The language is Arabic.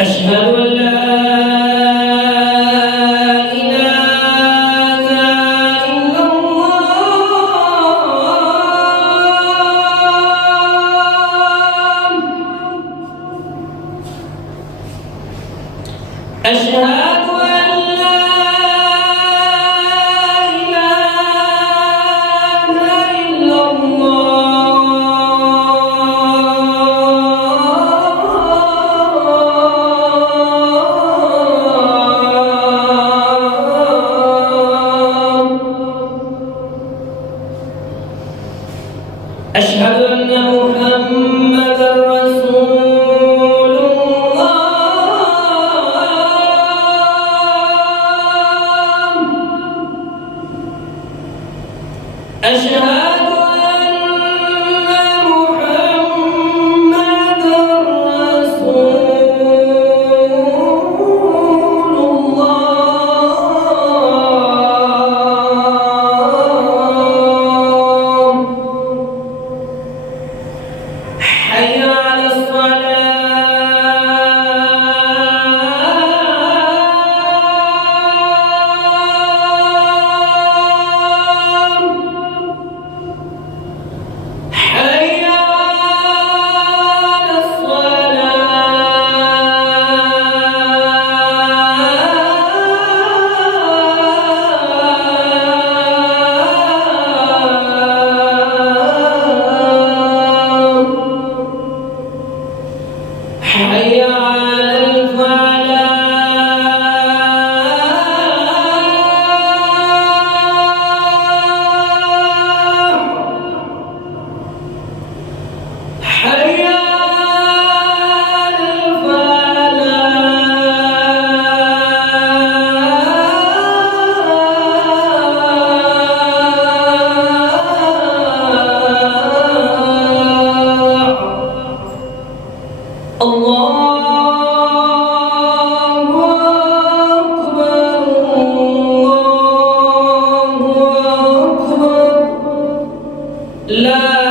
أشهد أن لا إله إلا الله أشهد أن لا إله إلا أشهد أن محمدًا رسول الله أشهد أن محمدًا رسول الله حي على الصلاة حي على الصلاة حي على الفلاح حي على الفلاح الله أكبر الله أكبر لا